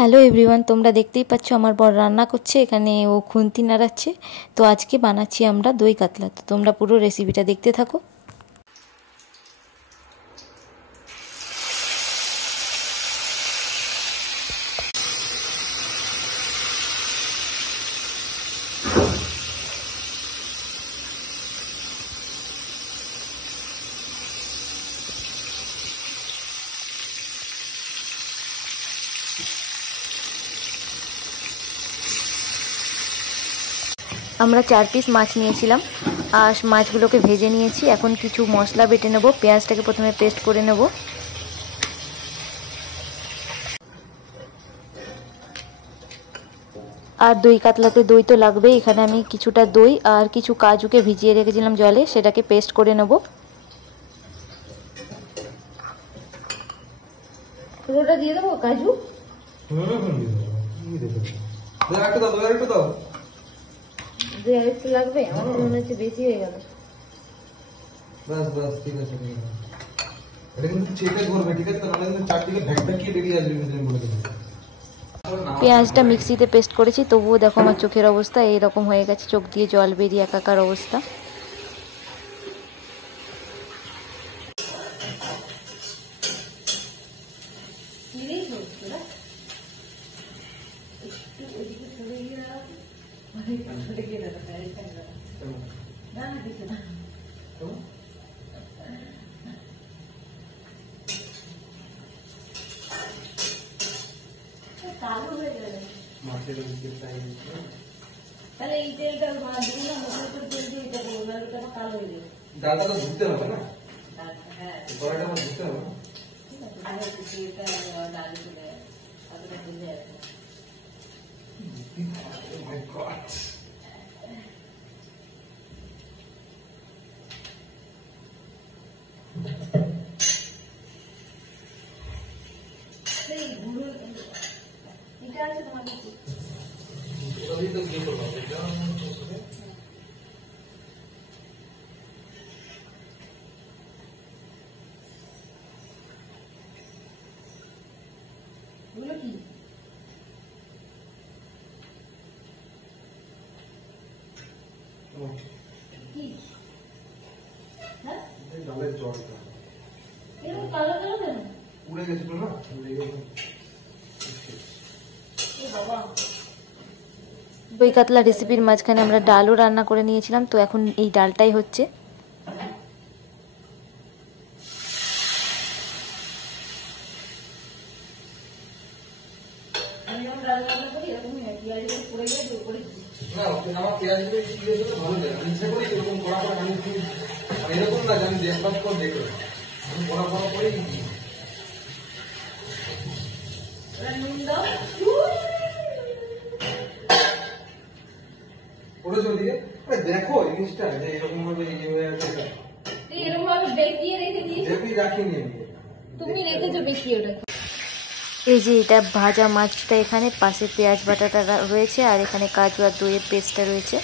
Hello everyone, তোমরা দেখতেই পাচ্ছ আমার বর রান্না করছে। এখানে ও খুন্তি নাড়াচ্ছে। তো আজকে বানাচ্ছি আমরা দই কাতলা। তো তোমরা পুরো রেসিপিটা দেখতে থাকো। আমরা 4 পিস মাছ নিয়েছিলাম আর মাছগুলোকে ভেজে নিয়েছি। এখন কিছু মশলা বেটে নেব। পেঁয়াজটাকে প্রথমে পেস্ট করে নেব। আর দই কাতলাতে দই তো লাগবেই। এখানে আমি কিছুটা দই আর কিছু কাজুকে ভিজিয়ে রেখেছিলাম জলে, সেটাকে পেস্ট করে নেব। পুরোটা দিয়ে দেবো কাজু। আরেকটু লাগবে, আমার মনে হচ্ছে বেশি হয়ে গেল। বাস বাস, ঠিক আছে। এটা কিন্তু চেপে করবে, ঠিক আছে? তাহলে কিন্তু চারদিকে ভ্যাকভ্যাকিয়ে বেরিয়ে আসবে বলে দিলাম। পেঁয়াজটা মিক্সিতে পেস্ট করেছি, তবুও দেখো আমার চোখের অবস্থা এইরকম হয়ে গেছে, চোখ দিয়ে জল বেরিয়ে একাকার অবস্থা। তাহলে এই তেলটা দিবি না, মোটর তেল দিয়ে এটা করবো, নাহলে তো কালো হয়ে যাবে। ডালটা তো ধুতে হবে না? হ্যাঁ, কড়াইটা আমার ধুতে হবে না। ঠিক আছে, তাহলে তেলটা ডালে চলে যাবে, তাহলে ভুলে যাবে। Oh my God. এটা আছে তোমার কাছে? अभी तक ये तो बात है क्या बोलो की की ना ये डाले जोड़ का ये काला काला है पूरे कैसे तो ना ये बाबा দই কাতলা রেসিপির মাঝখানে আমরা ডালও রান্না করে নিয়েছিলাম। তো এখন এই ডালটাই হচ্ছে। দেখো জিনিসটা যে এরকম ভাবে ইয়ে হয়ে আছে, এরকম ভাবে বেঁকিয়ে রেখে দিয়েছি, রাখিনি তুমি রেখেছো বেঁকিয়ে। ওটা এই যে এটা ভাজা মাছটা, এখানে পাশে পেঁয়াজ বাটাটা রয়েছে, আর এখানে কাজু আর দইয়ের পেস্টটা রয়েছে,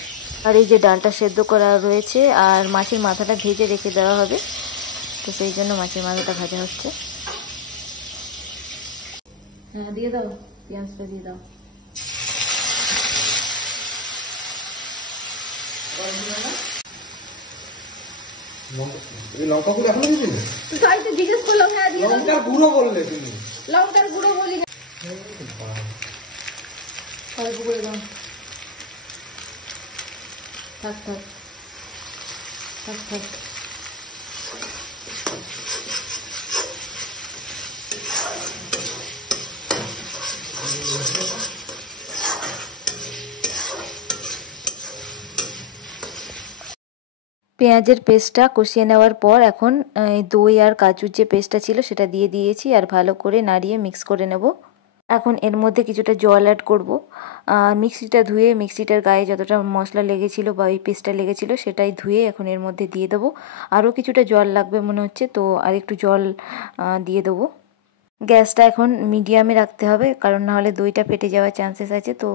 আর এই যে ডালটা সেদ্ধ করা রয়েছে, আর মাছের মাথাটা ভেজে রেখে দেওয়া হবে। তো সেই জন্য মাছের মাথাটা ভাজা হচ্ছে। হ্যাঁ দিয়ে দাও, পেঁয়াজটা দিয়ে দাও। লঙ্কা গুঁড়ো এখনো দিবি? তাই তো জিজ্ঞেস করলাম। হ্যাঁ দিয়ে দাও। লঙ্কার গুঁড়ো বললে তুমি? লঙ্কার গুঁড়ো বলি না। অল্প করে দাও। থাক থাক থাক থাক। পেঁয়াজের পেস্টটা কষিয়ে নেওয়ার পর এখন দই আর কাজুর যে পেস্টটা ছিল সেটা দিয়ে দিয়েছি, আর ভালো করে নাড়িয়ে মিক্স করে নেব। এখন এর মধ্যে কিছুটা জল অ্যাড করব। মিক্সিটা ধুয়ে মিক্সিটার গায়ে যতটা মশলা লেগেছিল বা ওই পেস্টটা লেগেছিল সেটাই ধুয়ে এখন এর মধ্যে দিয়ে দেবো। আরও কিছুটা জল লাগবে মনে হচ্ছে, তো আর একটু জল দিয়ে দেবো। গ্যাসটা এখন মিডিয়ামে রাখতে হবে, কারণ নাহলে দইটা ফেটে যাওয়ার চান্সেস আছে। তো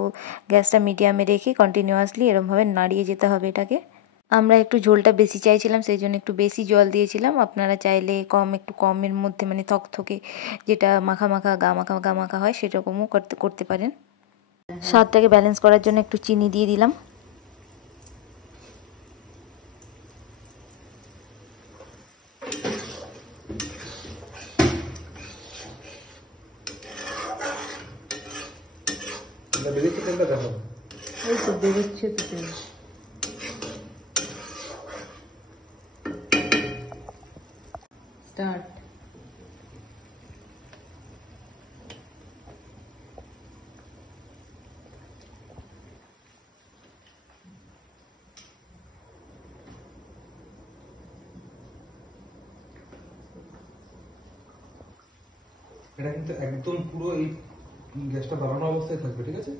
গ্যাসটা মিডিয়ামে রেখে কন্টিনিউয়াসলি এরমভাবে নাড়িয়ে যেতে হবে এটাকে। আমরা একটু ঝোলটা বেশি চাইছিলাম, সেই জন্য একটু বেশি জল দিয়েছিলাম। আপনারা চাইলে একটু কমের মধ্যে মানে থকথকে যেটা মাখা মাখা গা মাখা হয় সেরকমও করতে পারেন। স্বাদটাকে ব্যালেন্স করার জন্য একটু চিনি দিয়ে দিলাম। স্টার্ট। এটা কিন্তু একদম পুরো এই গ্যাসটা বাড়ানো অবস্থায় থাকবে, ঠিক আছে?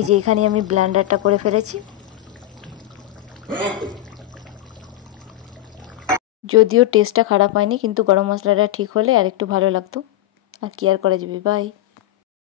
এই যে এখানে আমি ব্লেন্ডারটা করে ফেলেছি। যদিও টেস্টটা খারাপ হয়নি, কিন্তু গরম মশলাটা ঠিক হলে আর একটু ভালো লাগতো। আর কি আর করা যাবে। বাই।